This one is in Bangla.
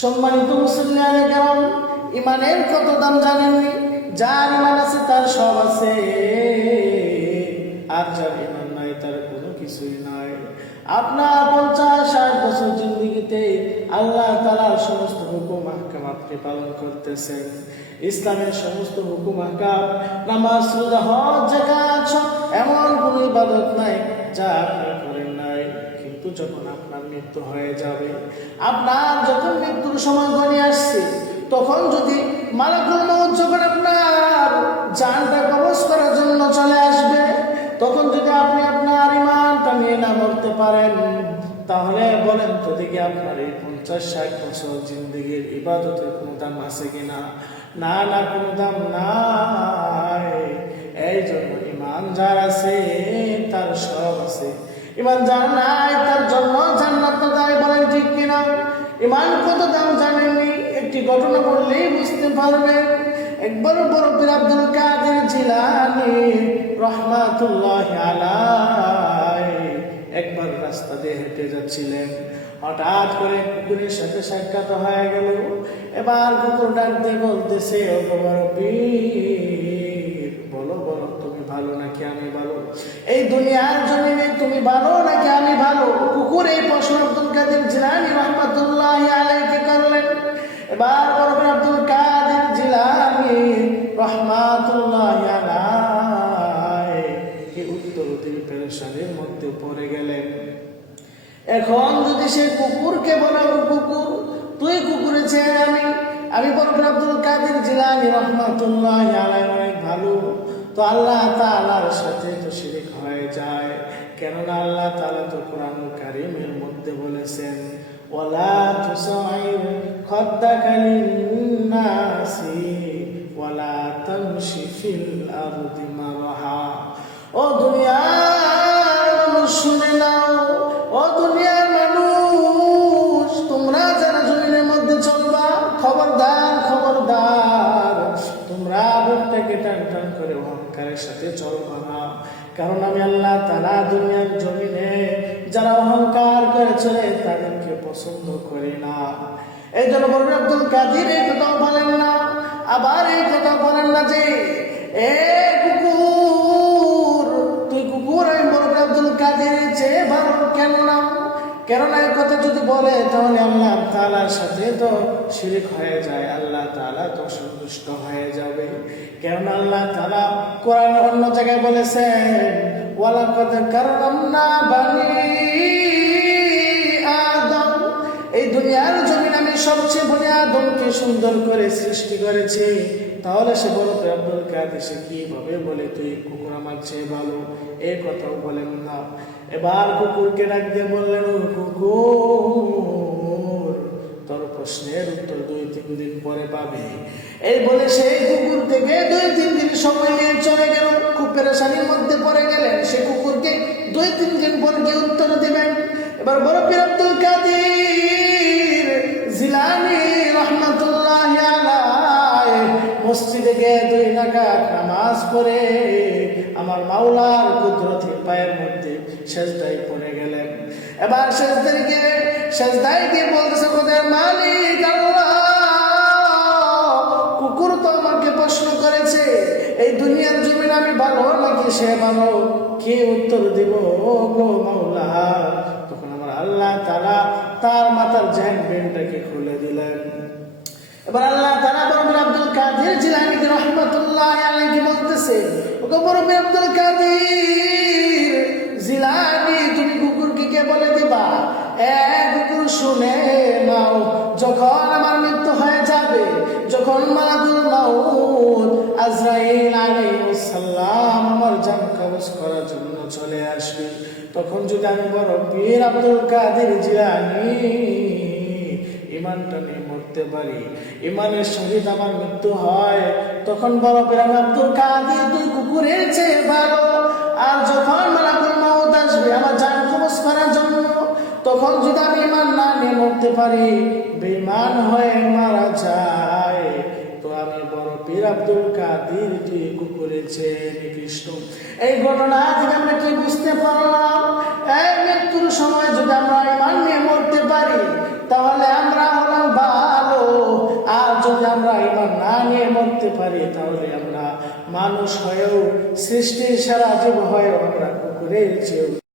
সম্মানিত মুসলিম কেরাম, ইমানের কত দাম জানেননি? যার ইমান আছে তার সব আছে, আর যার ইমান নাই তার কোনো কিছুই নাই। আপনার 50-60 বছর জিন্দেগিতে আল্লাহ তাআলার সমস্ত হুকুম আহকাম আপনি পালন করতেছেন। ইসলামের সমস্ত হুকুম আহকাম, নামাজ, রোজা, হজ, যাকাত, এমন কোনো ইবাদত নাই যা আপনি করেন নাই। কিন্তু যখন আপনার মৃত্যু হয়ে যাবে, আপনার যখন মৃত্যুর সময় ঘনিয়ে আসছে, তখন যদি মালাকুল মউত যখন আপনার জানটা কবজ করার জন্য চলে আসবে, তখন যদি আপনি আপনার ইমানটা নিয়ে না মরতে পারেন, তাহলে বলেন তো দেখি আপনার এই 50-60 বছর জিন্দেগির ইবাদতের কোনো দাম আছে কিনা? না, না, কোনো দাম নাই। এই জন্য ইমান যার আছে তার সব আছে, ইমান যার নাই তার জন্য জান্নাত নাই। বলেন ঠিক কিনা? ইমান কত দাম জানেননি? একটি ঘটনা বললেই বুঝতে পারবেন। একবার বড় পীর আব্দুল কাদের জিলানী রাহমাতুল্লাহি আলাইহি একবার রাস্তা দিয়ে হেঁটে যাচ্ছিলেন। হঠাৎ করে কুকুরের সাথে সাক্ষাৎ হয়ে গেল। এবার কুকুর ডাক দিয়ে বলতেছে, ও বড় পীর, বলো বলো, তুমি ভালো নাকি আমি ভালো? এই দুনিয়ার জমিনে তুমি ভালো নাকি আমি ভালো? কুকুর এই প্রশ্ন আব্দুল কাদের জিলানী রাহমাতুল্লাহি আলাইহি করলেন। এবার বড় পীর আব্দুল কাদের জিলানী রাহমাতুল্লাহি আলাইহি উত্তর দিয়ে পেরেশানির মধ্যে পড়ে গেলেন। এখন যদি সে কুকুরকে বলো, কুকুর তুই কুকুরের চেয়ে আমি বড় পীর আব্দুল কাদের জিলানী রাহমাতুল্লাহি আলাইহি অনেক ভালো, তো আল্লাহ তাআলার সাথে তো শিরক হয়ে যায়। কেননা আল্লাহ তাআলা তো কোরআনুল কারীমের মধ্যে বলেছেন, ওয়ালা তুসাইর খাদ্দাকা লিন্নাসি ওয়ালা তামশি ফিল আরদি মারহা। ও দুনিয়ার মানুষ শুনে নাও, ও দুনিয়ার মানুষ, তোমরা যারা জমিনের মধ্যে চলবা, খবরদার খবরদার, তোমরা বুকটাকে টান টান করে অহংকারের সাথে চলবা না। কারণ আমি আল্লাহ তাআলা দুনিয়ার জমিনে যারা অহংকার করে চলে তাদেরকে পছন্দ করি না। এই জন্য বড় পীর আব্দুল কাদের এই কথাও বলেন না। আবার এই কথা বলেন না যে এ কুকুর, তুই কুকুর, আমি বড় পীর আব্দুল কাদের চেয়ে ভালো কেন না? কেননা এই কথা যদি বলে তাহলে আল্লাহ তাআলার সাথে তো শিরক হয়ে যায়, আল্লাহ তাআলা তো সন্তুষ্ট হয়ে যাবে। কেননা আল্লাহ তাআলা কোরআন অন্য জায়গায় বলেছেন, ওয়ালাকাদ কাররামনা বানি আদম, এই দুনিয়ার জমিন আমি সবচেয়ে বনি আদমকে সুন্দর করে সৃষ্টি করেছি। তাহলে সে বড় পীর আব্দুল কাদের সে কিভাবে বলে তুই কুকুর আমার চেয়ে ভালো? এই কথাও বলেন না। এবার কুকুরকে ডাক দিয়ে বললেন, ও কুকুর, তোর প্রশ্নের উত্তর 2-3 দিন পরে পাবে। এই বলে সেই কুকুর থেকে 2-3 দিন সময় নিয়ে চলে গেল। খুব পেরেশানির মধ্যে পড়ে গেলেন। সে কুকুরকে 2-3 দিন পর কি উত্তর দিবেন? এবার বড় পীর আব্দুল কাদের জিলানী রাহমাতুল্লাহি আলাইহি মসজিদে গিয়ে 2 রাকাত নামাজ পড়ে আমার মাওলার কুদরতি পায়ের মধ্যে সেজদায় পড়ে গেলেন। এবার সেজদায় গিয়ে বলতেছে, খোদার মালিক আল্লাহ, কুকুর তো আমাকে প্রশ্ন করেছে এই দুনিয়ার জমিন আমি ভালো নাকি সে ভালো, কি উত্তর দিব গো মাওলা? তখন আমার আল্লাহ তাআলা তার মাথার জ্ঞান বেনটাকে খুলে দিলেন। এবার আল্লাহ তাআলা বড় পীর আব্দুল কাদের জিলানী রাহমাতুল্লাহি আলাইহি বলতেছে, ওগো বড় পীর আব্দুল কাদের জিলানী, তুমি কুকুরকে কে বলে দিবা? কুকুর শুনে নাও, যখন আমার মৃত্যু হয়ে যাবে, যখন মালাকুল মউত আজরাইল আলাইহিস সালাম আমার জান কবজ করার জন্য চলে আসবে, তখন যদি আমি বড় পীর আব্দুল কাদের জিলানী ইমানটা নিয়ে মরতে পারি, ইমানের সহিত আমার মৃত্যু হয়, তখন বড় পীর আব্দুল কাদের তুই কুকুরের চেয়ে ভালো। আর যখন মালাকুল মউত আসবে আমার জান কবজ করার জন্য, তখন যদি আমি ইমান না নিয়ে মরতে পারি, বেঈমান হয়ে মারা যায়, তো আমি বড় পীর আব্দুল কাদের তুই কুকুরের চেয়ে নিকৃষ্ট। এই ঘটনা থেকে আমরা কি বুঝতে পারলাম? এই মৃত্যুর সময় যদি আমরা ইমান নিয়ে মরতে পারি, তাহলে আমরা হলাম পারি, তাহলে আমরা মানুষ হয়েও, সৃষ্টির সেরা জীব হয়েও আমরা কুকুরের চেয়েও